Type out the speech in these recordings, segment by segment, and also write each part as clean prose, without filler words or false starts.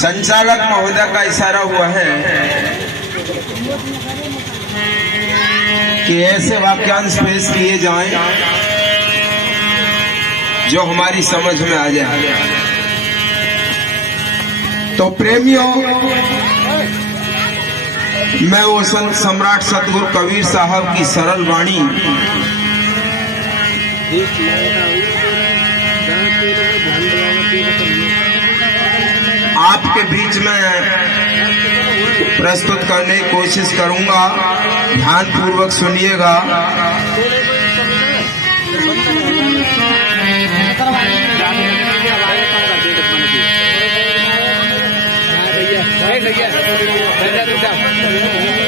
संचालक महोदय का इशारा हुआ है कि ऐसे वाक्यांश पेश किए जाएं जो हमारी समझ में आ जाए। तो प्रेमियों, मैं वो संत सम्राट सतगुरु कबीर साहब की सरल वाणी आपके बीच में प्रस्तुत करने की कोशिश करूंगा। ध्यान पूर्वक सुनिएगा।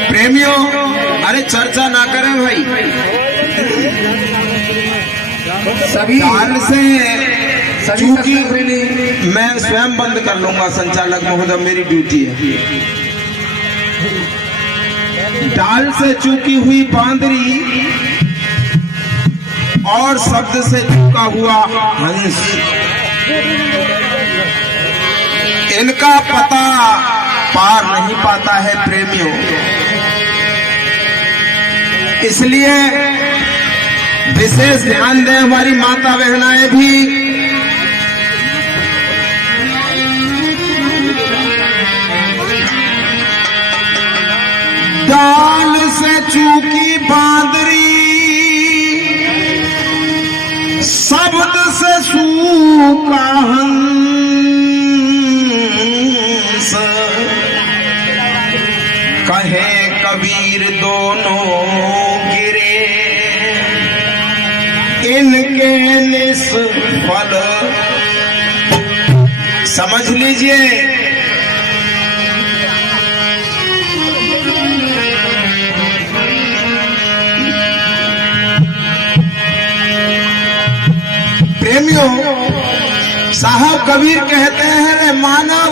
प्रेमियों, अरे चर्चा ना करें भाई। सभी हाल से चूंकि मैं स्वयं बंद कर लूंगा, संचालक महोदय मेरी ड्यूटी है। डाल से चूकी हुई बांदरी और शब्द से चूका हुआ हंस, इनका पता पार नहीं पाता है प्रेमियों। इसलिए विशेष ध्यान दें हमारी माता बहनाएं भी। डाल से चूकी बांदरी, शब्द से सूखा हंस, कहे कबीर दोनों गिरे इनके निष्फल। समझ लीजिए, प्रेमियों, साहब कबीर कहते हैं रे मानव,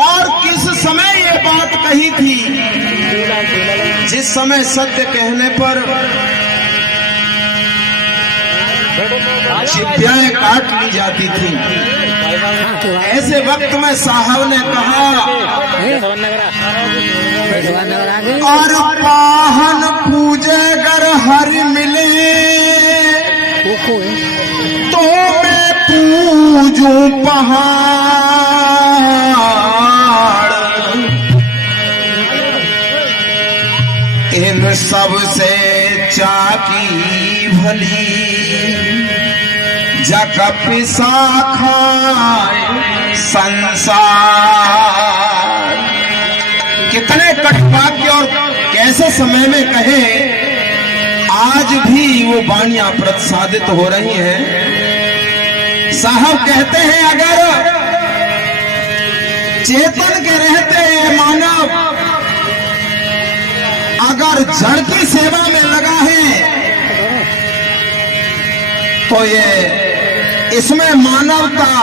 और किस समय ये बात कही थी? जिस समय सत्य कहने पर चिट्ठियां काट ली जाती थी, ऐसे वक्त में साहब ने कहा, और पाहन पूजे गर हरि मिले तो मैं पूजूं पहाड़। इन सब से चाकी भली जग पिसा खाए संसार। कितने कटवाक्य और कैसे समय में कहे, आज भी वो वाणियां प्रसादित हो रही हैं। साहब कहते हैं, अगर चेतन के रहते हैं मानव, अगर जड़ की सेवा में लगा है तो ये इसमें मानवता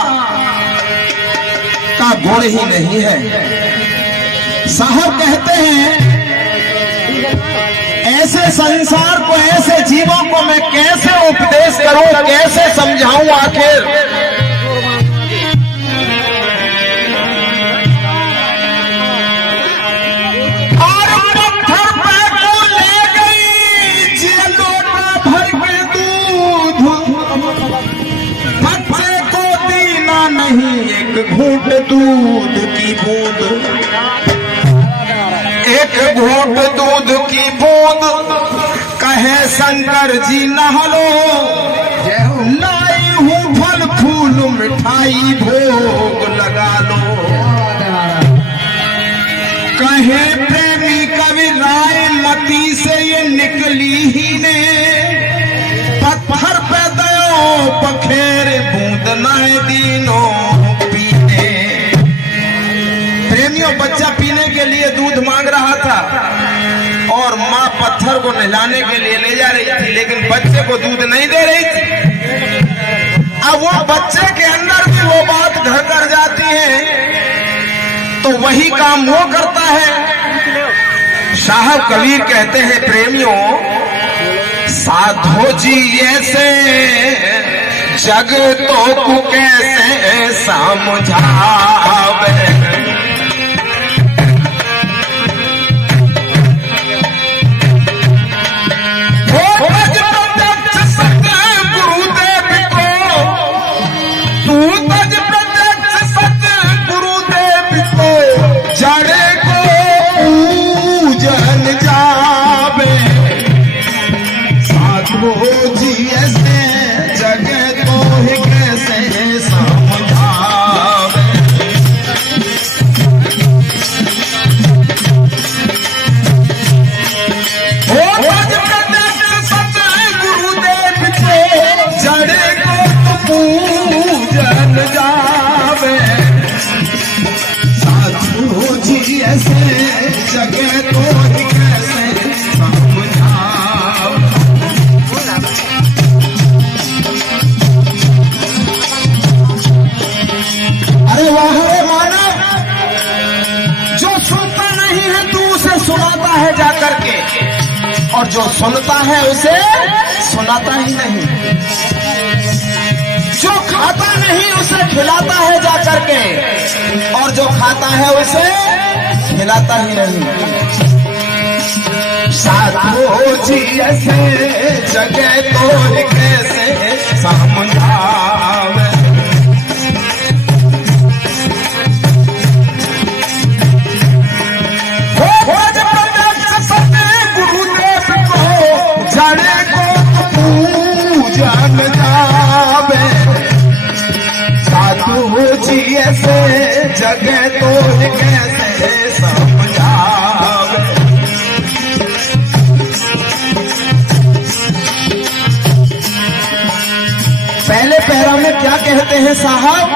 का गुण ही नहीं है। साहब कहते हैं, ऐसे संसार को, ऐसे जीवों को मैं कैसे उपदेश करूं, कैसे समझाऊं आखिर? और पत्थर पे को ले गई जे लोटा भर के दूध, बच्चे को दीना नहीं एक घूंट दूध की बूंद। एक घूंट दूध की बूंद कहे शंकर जी नहलो, लाई हूँ फल फूल मिठाई भोग लगा लो। कहे प्रेमी कवि राय मती से ये निकली ही ने, पत्थर पे दयो पखेर बूंद नाए दीनो पीने। प्रेमियों, बच्चा पीने के लिए दूध मांग रहा था और माँ पत्थर को नहलाने के लिए ले जा रही थी, लेकिन बच्चे को दूध नहीं दे रही थी। अब वो बच्चे के अंदर भी वो बात घर कर जाती है, तो वही काम वो करता है। साहब कबीर कहते हैं, प्रेमियों, साधो जी ऐसे जग तो को कैसे और जो सुनता है उसे सुनाता ही नहीं, जो खाता नहीं उसे खिलाता है जा करके, और जो खाता है उसे खिलाता ही नहीं। साधु जी ऐसे जगह तो कैसे समझावे, गुरुदेव को जाने को पूजन जावे। साधु जी ऐसे जगह तो कैसे समझावे। पहले पैरा में क्या कहते हैं साहब,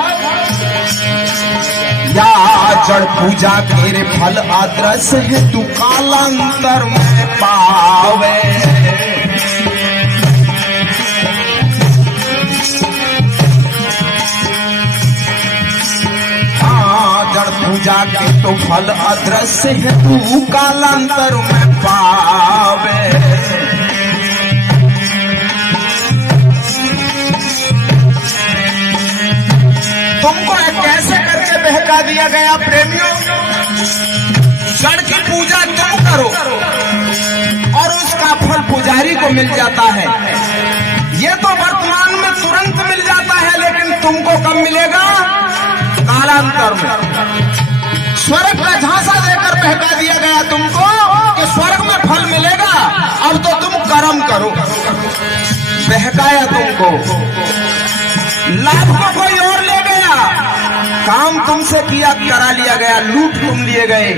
या जड़ पूजा तेरे फल आदर्श है तू कालांतर में पावे। हाँ जड़ पूजा के तो फल आदर्श है तू कालांतर में पावे। तुमको कैसे करके बहका दिया गया प्रेमियों, जड़ की पूजा तुम करो और उसका फल पुजारी को मिल जाता है। ये तो वर्तमान में तुरंत मिल जाता है, लेकिन तुमको कब मिलेगा, कालांतर में। स्वर्ग का झांसा देकर बहका दिया गया तुमको कि स्वर्ग में फल मिलेगा, अब तो तुम कर्म करो। बहकाया तुमको, लाभ को कोई और ले गया, काम तुमसे किया करा लिया गया, लूट तुम लिए गए।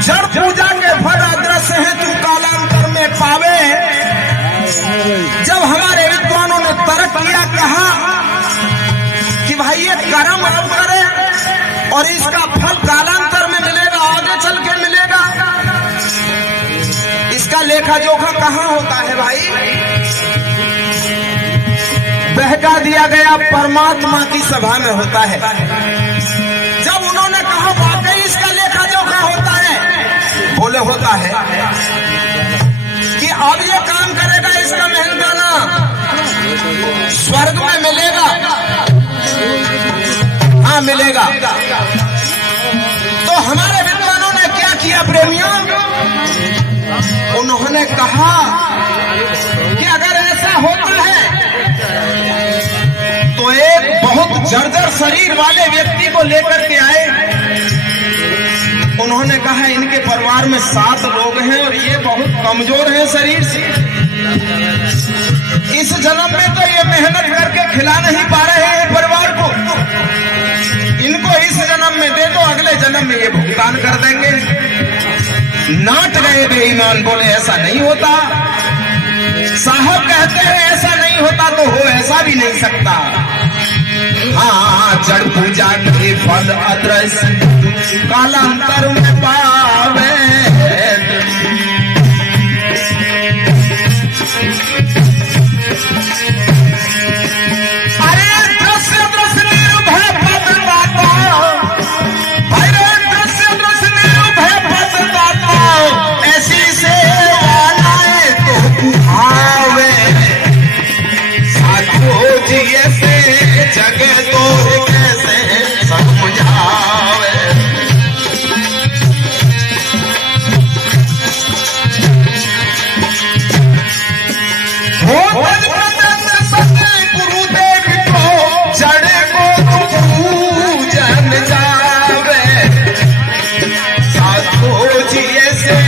जड़ पूजा के फल अदृश्य है तू कालांतर में पावे। जब हमारे विद्वानों ने तर्क किया, कहा कि भाई ये कर्म अब करे और इसका फल कालांतर में मिलेगा, आगे चल के मिलेगा, इसका लेखा जोखा कहाँ होता है भाई। बहका दिया गया परमात्मा की सभा में होता है। जब उन्होंने कहा वाकई इसका लेखा जोखा होता है, बोले होता है कि अब ये काम करेगा, इसका मेहनताना स्वर्ग में मिलेगा। हाँ मिलेगा। तो हमारे विद्वानों ने क्या किया प्रेमियों, उन्होंने कहा कि अगर ऐसा होता है तो एक बहुत जर्जर शरीर वाले व्यक्ति को लेकर के आए। उन्होंने कहा इनके परिवार में 7 लोग हैं और ये बहुत कमजोर हैं शरीर से, इस जन्म में तो ये मेहनत करके खिला नहीं पा रहे हैं परिवार को, इनको इस जन्म में दे दो, अगले जन्म में ये भुगतान कर देंगे। नाट गए बेईमान, बोले ऐसा नहीं होता। साहब कहते हैं ऐसा नहीं होता तो हो ऐसा भी नहीं सकता। हाँ जड़ पूजा के फल अदृश्य कालांतर में पावे। अरे दृश्य दृश्य निर्भय पद दाता, अरे दृश्य दृश्य निर्भय पद दाता, ऐसी सेवा लाए तो आवे। साधु जी ऐसे जगह तो कैसे समझावे। गुरुदेव को जड़ को पूजन जावे। साधु जी ऐसे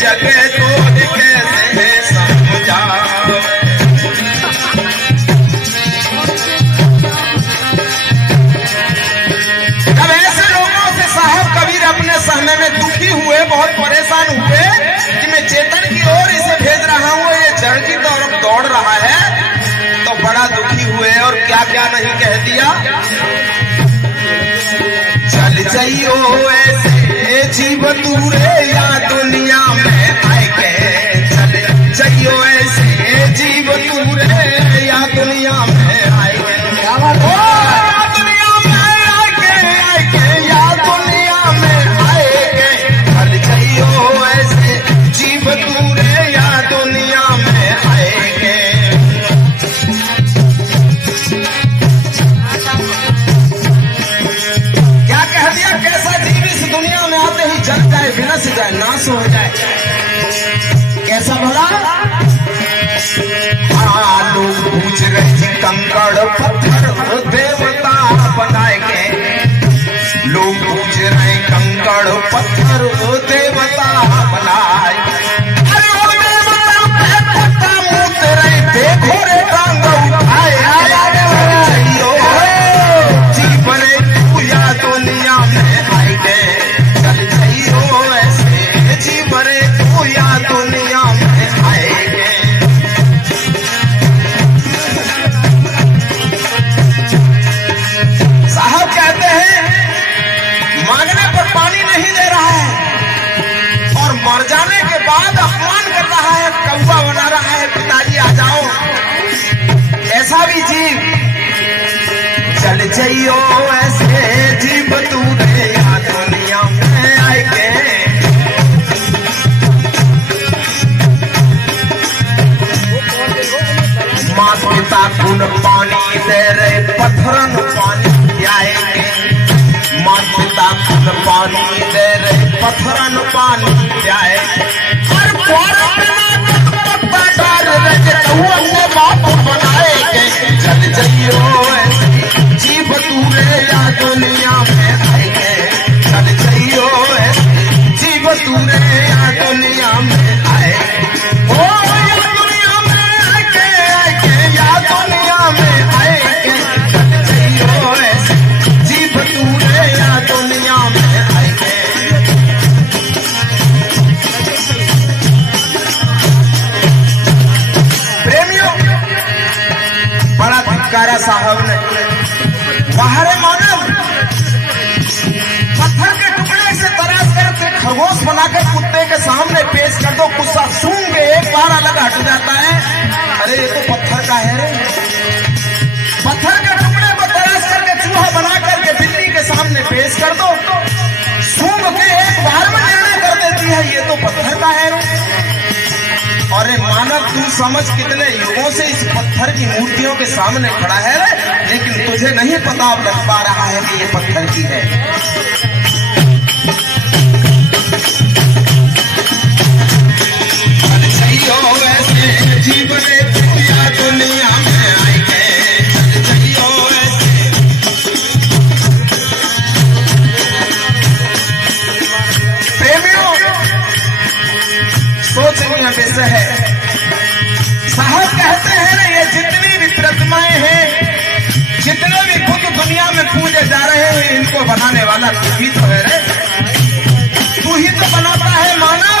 जगह तो कैसे समझावे। अब ऐसे लोगों से साहब कबीर अपने सहमे में दुखी हुए, बहुत परेशान हुए कि मैं चेतन की ओर इसे भेज रहा हूँ, ये जड़ की तरफ दौड़ रहा है। तो बड़ा दुखी हुए और क्या क्या नहीं कह दिया। चल जाइयो ऐसे जीव दूरे या दुनिया में आए के, चल जाइयो ऐसे जीव दूरे या दुनिया में आए के। क्या बात हो, दुनिया में आए के या दुनिया में आए के, चल जाइयो ऐसे जीव दूरे विनश जाए, नाश हो जाए। कैसा भला? लोग पूछ रहे जी कंकड़ पत्थर देवता बनाएंगे, लोग पूछ रहे कंकड़ पत्थर देवता बनाए। अरे वो देवता पे पत्ता मूत रहे, देखो रे टांग उठाए। जी बने पूजा दुनिया में आएंगे, चल जाइयो ऐसे जी बने पूजा दुनिया में आएंगे। साहब कहते हैं मांगने पर पानी नहीं दे रहा है और मर जाने के बाद अपमान कर रहा है, कौवा बना रहा है, पिताजी आ जाओ। ऐसा भी जीव चल जाइयो ऐसे जीव तू रे दुनिया में आएंगे। माँ पिता कुन पानी दे रहे पत्थरन पानी पियाएंगे, माँ पिता कुन पानी दे रहे पत्थरन पानी पियाएंगे। हर पत्ता डाल रहे अपने बाप बनाएंगे, चल जाइयो ऐसे जीव तू रे या दुनिया में आएंगे, चल जाइयो ऐसे जीव तू रे या दुनिया में आएंगे। ओ या दुनिया में आएंगे, या दुनिया में आएंगे, चल जाइयो ऐसे जीव तू रे या दुनिया में आएंगे। प्रेमियों, बड़ा धिक्कारा साहब ने बाहर मानव पत्थर के टुकड़े से तराश कर खरगोश बनाकर कुत्ते के सामने पेश कर दो, गुस्सा सूंघ के एक बार अलग हट जाता है। अरे ये तो पत्थर का है रे। पत्थर के टुकड़े को तराश करके चूहा बना करके बिल्ली के सामने पेश कर दो, सूंघ के एक बार में निर्णय कर देती है ये तो पत्थर का है रे। और मानव तू समझ कितने युगों से इस पत्थर की मूर्तियों के सामने खड़ा है रे, लेकिन तुझे नहीं पता लग पा रहा है कि ये पत्थर की है। जीवन दुनिया में आएंगे, प्रेमियों सोचनीय विषय है। साहब कहते हैं ना ये जितनी भी प्रतिमाएं हैं, जितने भी बुद्ध दुनिया में पूजे जा रहे हैं, इनको बनाने वाला तू ही तो है रे, तू ही तो बनाता है मानव।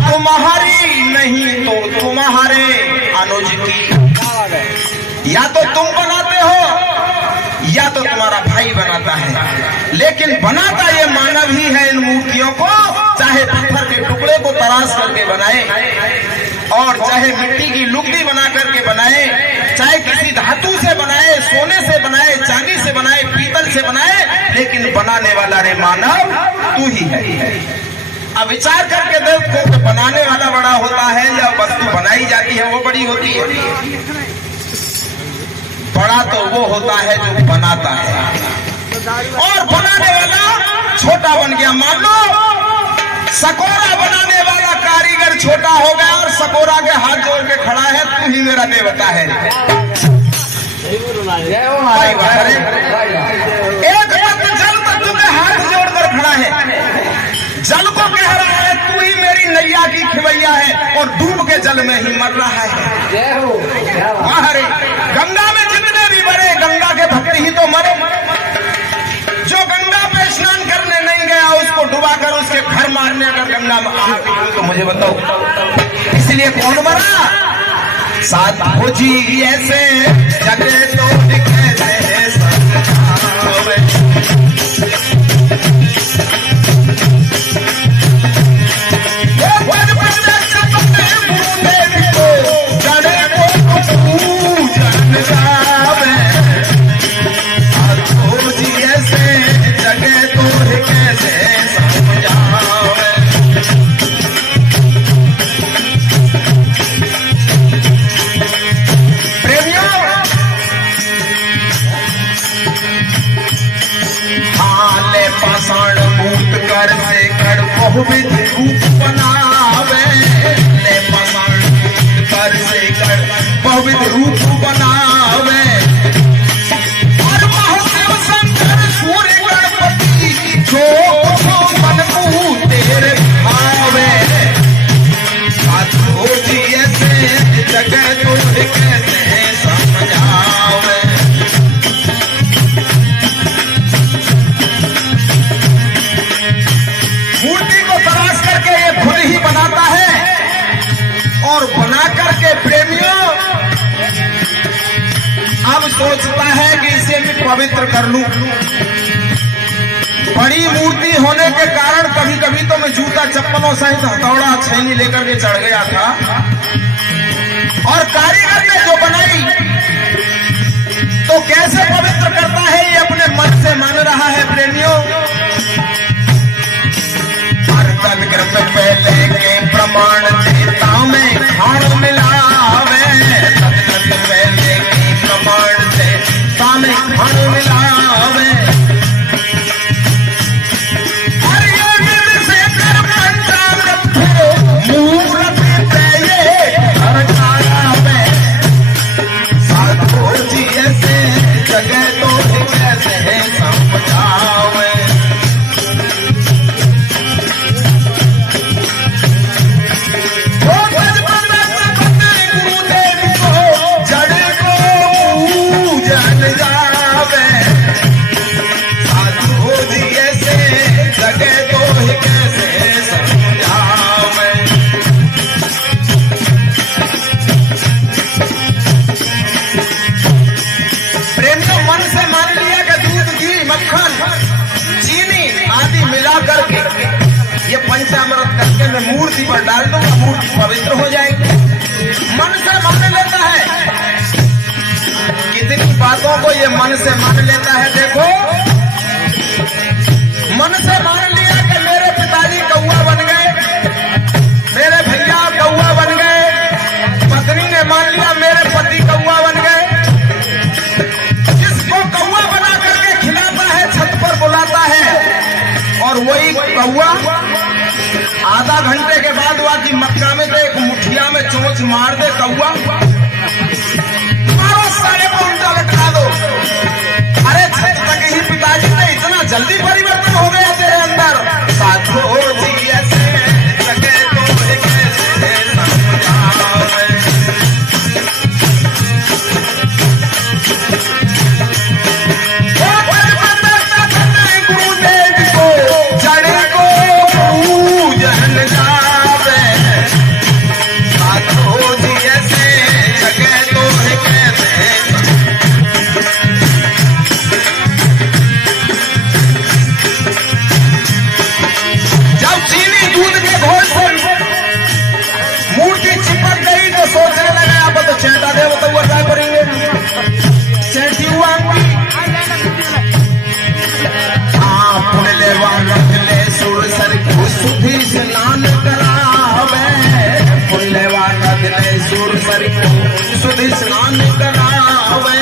तुम्हारी नहीं तो तुम्हारे अनुज की, या तो तुम बनाते हो या तो तुम्हारा भाई बनाता है, लेकिन बनाता ये मानव ही है इन मूर्तियों को। चाहे पत्थर के टुकड़े को तराश करके बनाए और चाहे मिट्टी की लुगदी बना करके बनाए, चाहे किसी धातु से बनाए, सोने से बनाए, चांदी से बनाए, पीतल से बनाए, लेकिन बनाने वाला रे मानव तू ही है। अब विचार करके देखो कि बनाने वाला बड़ा होता है या वस्तु बनाई जाती है वो बड़ी होती है? बड़ा तो वो होता है जो बनाता है, और बनाने वाला छोटा बन गया। मान लो सकोरा बनाने वाला कारीगर छोटा हो गया और सकोरा के हाथ जोड़ के खड़ा है, तू ही मेरा देवता है। एक जल पर तुम्हें हाथ जोड़कर खड़ा है, जल को कह रहा है तू ही मेरी नैया की खिवैया है, और डूब के जल में ही मर रहा है। हरे गंगा में जितने भी बड़े गंगा के भक्त ही तो मरे। जो गंगा पे स्नान करने नहीं गया उसको डुबाकर उसके घर मारने अगर गंगा में आ गई तो मुझे बताओ इसलिए कौन मरा? साथ खोजी ऐसे जगह तो दिखे रूप बनावे, ले पसंद कर से कर बहुविध रूप बनावे। और महादेव शंकर सूर्य गणपति जो मन मुँह तेरे भावे। साधु जी ऐसे जगह तो कैसे समझावे। मूर्ति को तराश करके ये खुद ही बनाता है और बना करके प्रेमियों अब सोचता है कि इसे भी पवित्र कर लूं। बड़ी मूर्ति होने के कारण कभी कभी तो मैं जूता चप्पलों सहित हथौड़ा छैनी लेकर के चढ़ गया था। और कारीगर ने जो बनाई तो कैसे पवित्र करता है ये अपने मन से मान रहा है प्रेमियों। तदकृत पहले के प्रमाण देता में खाण मिलावे, तदकृत पहले के प्रमाण से तामे खाण मिलावे। और ये विध से कर पंचामृत मूर्त ये हरकावे। साधु जी ऐसे जगह तो कैसे समझावे। पंचामृत करके मैं मूर्ति पर डाल दूंगा, मूर्ति पवित्र हो जाएगी। मन से मान लेता है। कितनी बातों को ये मन से मान लेता है। देखो मन से मान लिया कि मेरे पिताजी कौआ बन गए, मेरे भैया कौआ बन गए। पत्नी ने मान लिया मेरे पति कौआ बन गए। जिसको कौआ बना करके खिलाता है छत पर बुलाता है और वही कौआ आधा घंटे के बाद हुआ कि मक्का में तो एक मुठिया में चोंच मार दे कौआ, मारो सारे को उल्टा लटका दो। अरे छत तक ही पिताजी ने इतना जल्दी परिवर्तन हो गया तेरे अंदर। साधु जी ऐसे जगह तो कैसे समझावे। गुरुदेव को जड़ को पूजन जावे। साधु जी ऐसे जगह तो कैसे। जब चीनी दूध के घोल से मूर्ति चिपक गई तो सोचने लगे आप तो चेटा दे तो वो क्या करेंगे। चेटी हुआ पुण्यवान सुर सर को सुधी स्नान करावे। पुण्यवान सुर सर को सुधी स्नान करावे।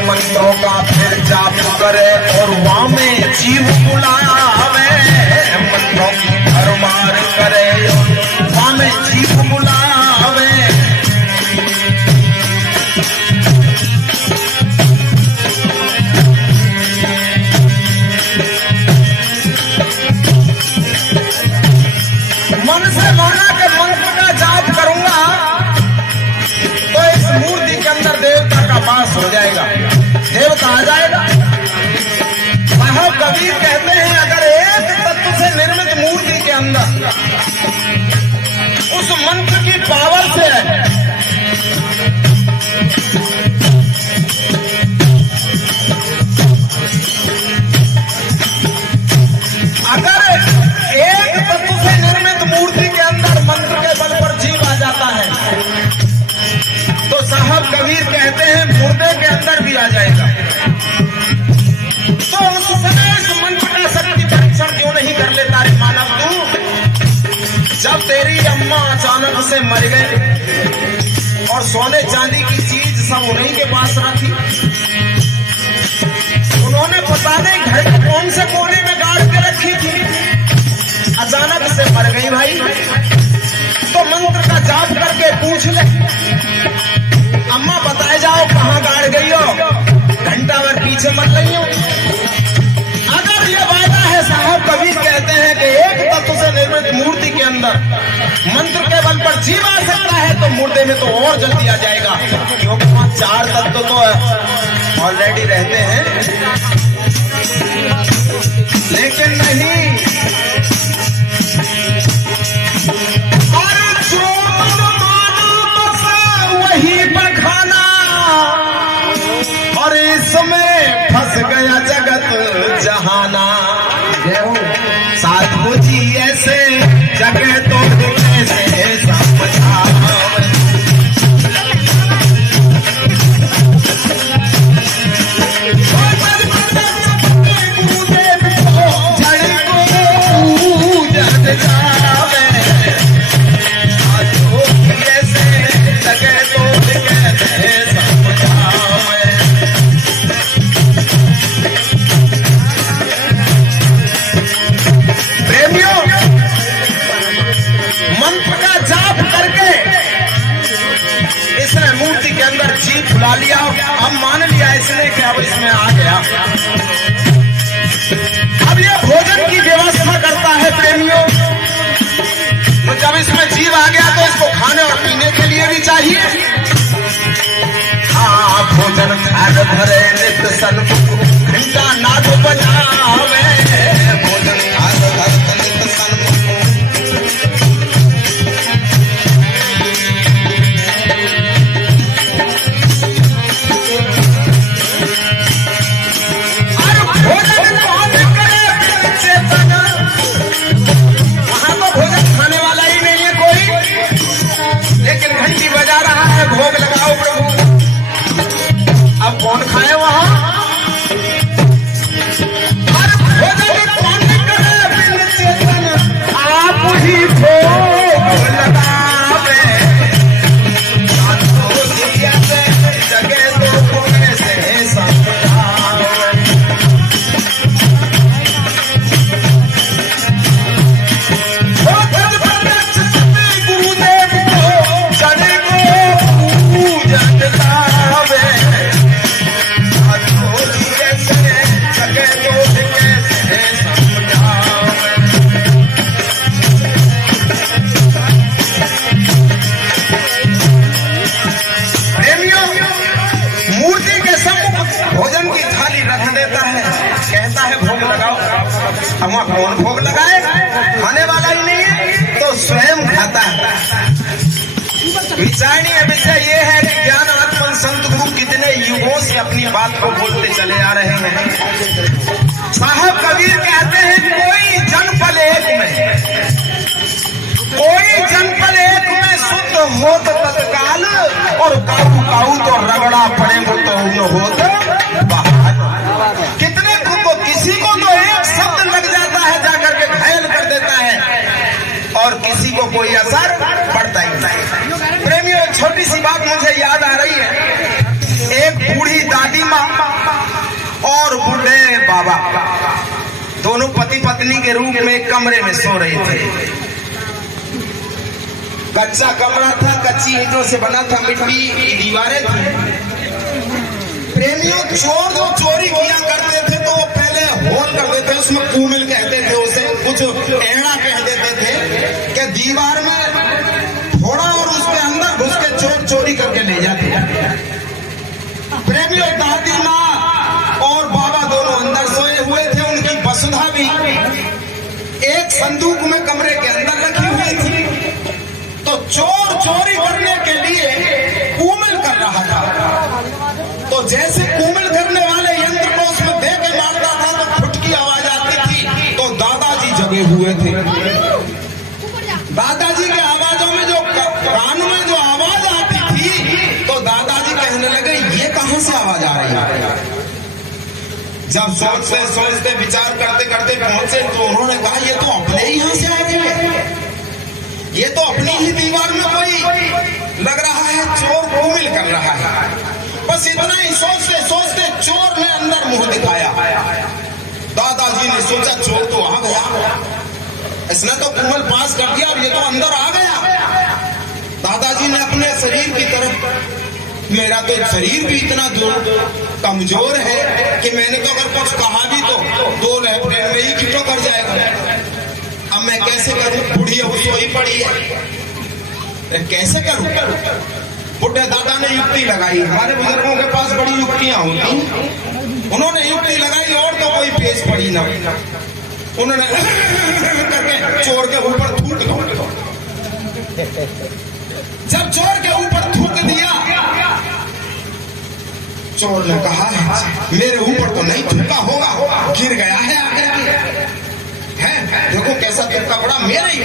मंत्रों का फिर जाप करे और वहां में जीव बुलावे। मंत्रों की भरमार करे वहां में जीव बुलावे। अंदर देवता का वास हो जाएगा, देवता आ जाएगा। साहब कबीर कहते हैं अगर एक तत्व से निर्मित मूर्ति के अंदर उस मंत्र की पावर से अगर एक तत्व से निर्मित मूर्ति के अंदर मंत्र के बल पर जीव आ जाता है तो साहब कबीर कहते हैं मुर्दे के अंदर भी आ जाएगा। तो उस समय इस मंत्र का शक्ति परीक्षण क्यों नहीं कर लेता रे मानव तू? जब तेरी अम्मा अचानक से मर गए और सोने चांदी की चीज सब उन्हीं के पास रखी, उन्होंने पता नहीं घर के कौन से कोने में गाड़ के रखी थी, अचानक से मर गई भाई। तो मंत्र का जाप करके पूछ ले, अम्मा बताए जाओ कहाँ गाड़ गई हो, घंटा भर पीछे मत रही हो। अगर ये वादा है साहब कबीर कहते हैं कि एक तत्व से निर्मित मूर्ति के अंदर मंत्र के बल पर जीव आ सकता है तो मुर्दे में तो और जल्दी आ जाएगा, क्योंकि वहां 4 तत्व तो ऑलरेडी रहते हैं। लेकिन नहीं, और जो माना बस वही बखाना, और इसमें फंस गया जगत जहाना। साथ मुझी ऐसे जगह तो कैसे समझा, फुला लिया, अब मान लिया इसने कि अब इसमें आ गया। अब ये भोजन की व्यवस्था करता है प्रेमियों, तो जब इसमें जीव आ गया तो इसको खाने और पीने के लिए भी चाहिए। हाँ, भोजन खाद भरे नित्य सन्मुख घंटा नाद बजावे, भोजन खाद भरे नित्य सन्मुख। भोग लगाओ प्रभु, अब कौन खाए वहां? हर भोजन कौन करे बिन चेतन, आप ही भोग लगावे। जगह तो कैसे समझावे, गुरुदेव को चढ़े अम्मा कौन भोग लगाए, खाने वाला ही नहीं है तो स्वयं खाता है। विचारणीय विषय ये है कि ज्ञान आत्मन संत गुरु कितने युगों से अपनी बात को बोलते चले आ रहे हैं। साहब कबीर कहते हैं कोई जन्मपल एक में शुद्ध हो तो तत्काल, और काऊ काऊ तो रगड़ा पड़े तो हो तो बाहर। कितने को किसी को तो एक शब्द लग जाता है जाकर के घायल कर देता है, और किसी को कोई असर पड़ता ही नहीं। प्रेमियों, छोटी सी बात मुझे याद आ रही है। एक बूढ़ी दादी माँ और बूढ़े बाबा दोनों पति पत्नी के रूप में एक कमरे में सो रहे थे। कच्चा कमरा था, कच्ची ईंटों से बना था, मिट्टी की दीवारें थी। प्रेमियों, चोर जो चोरी किया करते थे तो वो पहले होल कर देते, उसमें कूमिल कहते थे उसे, कुछ एड़ा कह देते थे कि दीवार में थोड़ा और उसके अंदर घुस के चोर चोरी करके ले जाते। जो दादी माँ और बाबा दोनों अंदर सोए हुए थे, उनकी वसुधा भी एक संदूक में कमरे के अंदर रखी हुई थी। तो चोर चोरी करने के लिए कूमिल कर रहा था। तो जैसे कूमिल करने वाले यंत्र को उसमें दे के मारता था तो फुटकी आवाज आती थी। तो दादाजी जगे हुए थे। दादाजी के आवाजों में जो कान में जो आवाज आती थी, तो दादाजी कहने लगे ये कहां से आवाज आ रही है। जब सोचते सोचते विचार करते करते पहुंचे तो उन्होंने कहा ये तो अपने ही यहां से आ रही है, ये तो अपनी ही दीवार में कोई लग रहा है चोर कूमिल कर रहा है। बस इतना ही सोचते सोचते चोर ने अंदर मुंह दिखाया। दादाजी ने सोचा चोर तो आ गया, इसने तो कूमिल पास कर दिया और ये तो अंदर आ गया। दादाजी ने अपने शरीर की तरफ, मेरा तो शरीर भी इतना कमजोर है कि मैंने तो अगर कुछ कहा भी तो 2 लहफड़े में ही खिटो कर जाएगा। अब मैं कैसे करूं, बुढ़िया सोई पड़ी है, कैसे करूं। बुढ़े दादा ने युक्ति लगाई। हमारे बुजुर्गों के पास बड़ी युक्तियां होती, उन्होंने युक्ति लगाई और तो कोई पेश पड़ी ना। उन्होंने करके चोर के ऊपर थूक दो। जब चोर के ऊपर थूक दिया, चोर ने कहा मेरे ऊपर तो नहीं थूका होगा, गिर गया है आगे है, देखो कैसा थूका पड़ा, मेरे ही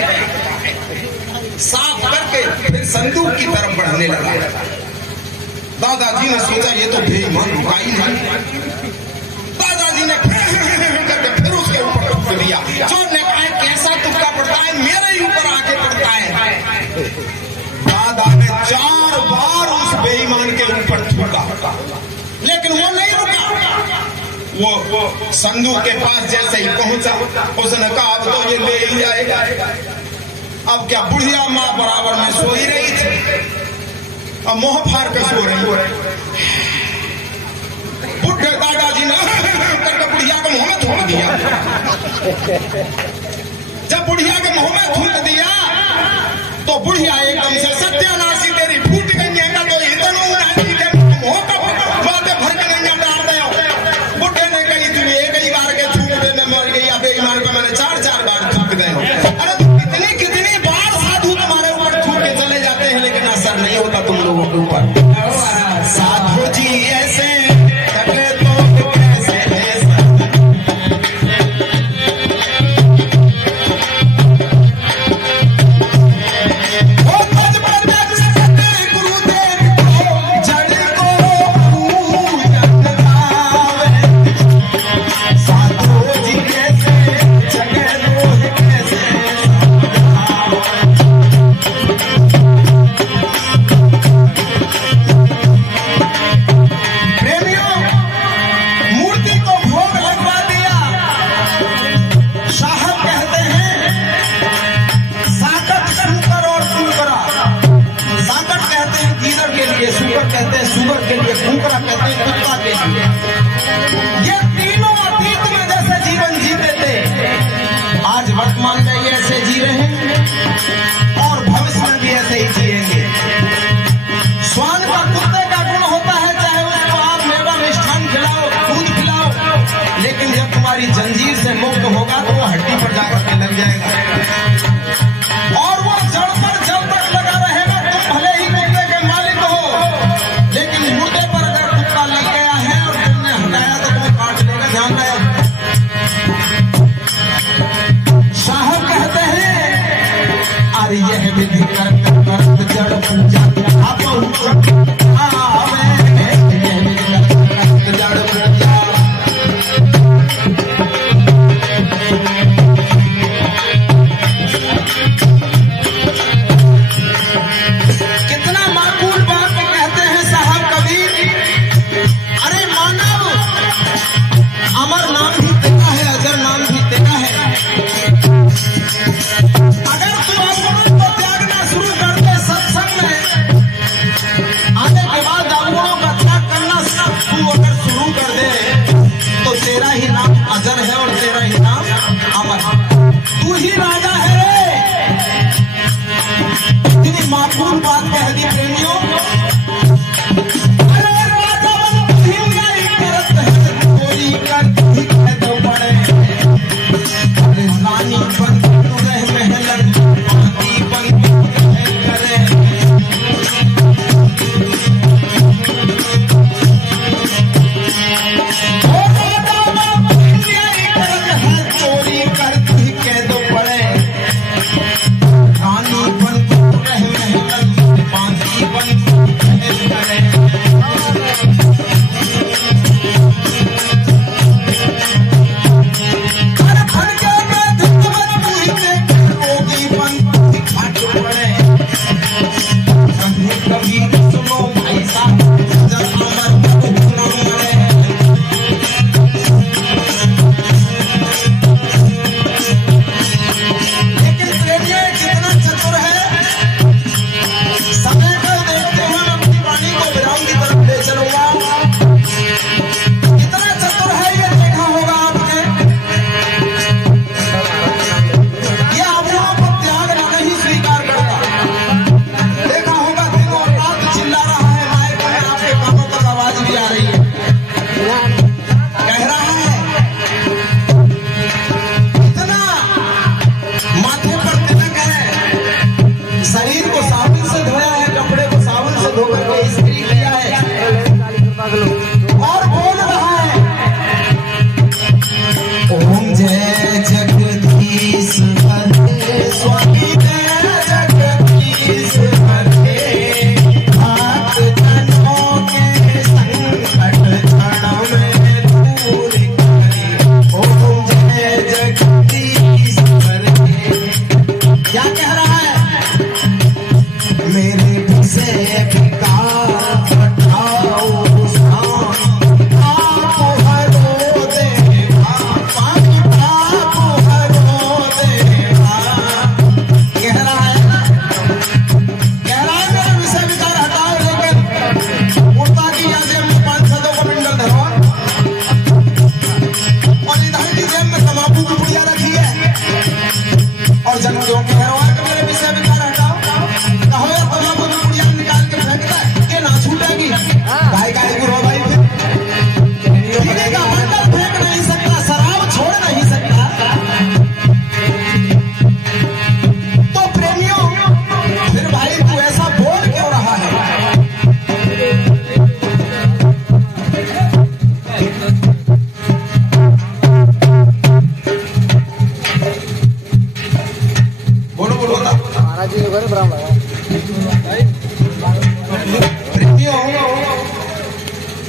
साफ करके फिर संदूक की तरफ बढ़ने लगा। दादाजी ने सोचा ये तो बेईमान रुका ही नहीं। दादाजी ने करके फिर उसके ऊपर थूक दिया। चोर ने कहा कैसा तुक्का पड़ता है, मेरे ही ऊपर आके पड़ता है। दादा ने 4 बार उस बेईमान के ऊपर थूका, लेकिन वो नहीं रुका। वो संदूक के पास जैसे ही पहुंचा, उसने कहा अब तो ये ले ही जाएगा। अब क्या बुढ़िया माँ बराबर में सोई रही थी, अब मोह फाड़ के सो रही। बुढ़े दादाजी ने करके बुढ़िया के मुंह में थूक दिया। जब बुढ़िया के मुंह में थूक दिया तो बुढ़िया एकदम से सत्यानाशी तेरी फूट गई है तो इतना मुंह का बातें भर के नहीं डाल दे। बुढ़े ने कही तू एक ही बार के थूक दे में मर गई, अब एक बार को मैंने 4 बार थूक दे। अरे कितनी बार साधु तुम्हारे ऊपर थूक के चले जाते हैं, लेकिन असर नहीं होता तुम लोगों के ऊपर। साधु जी ऐसे वर्तमान में ये ऐसे जी रहे हैं और भविष्य में भी ऐसे ही जिएंगे। श्वान का कुत्ते का गुण होता है, चाहे उसको आप मेवा मिष्ठान खिलाओ, दूध खिलाओ, लेकिन जब तुम्हारी जंजीर से मुक्त होगा तो वो हड्डी पर जाकर के लग जाएगा और वो जड़ पर जब तक लगा रहेगा। तुम भले ही कुत्ते के मालिक हो, लेकिन मुर्दे पर अगर कुत्ता लग गया है और तुमने हटाया तो तुम्हें काट लेगा। ध्यान रहे। साहब कहते हैं अरे यह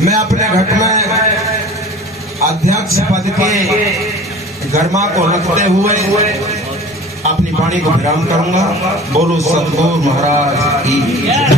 मैं अपने घट में अध्यक्ष पद के गरिमा को रखते हुए अपनी वाणी को विराम करूंगा। बोलो सतगुरु महाराज की।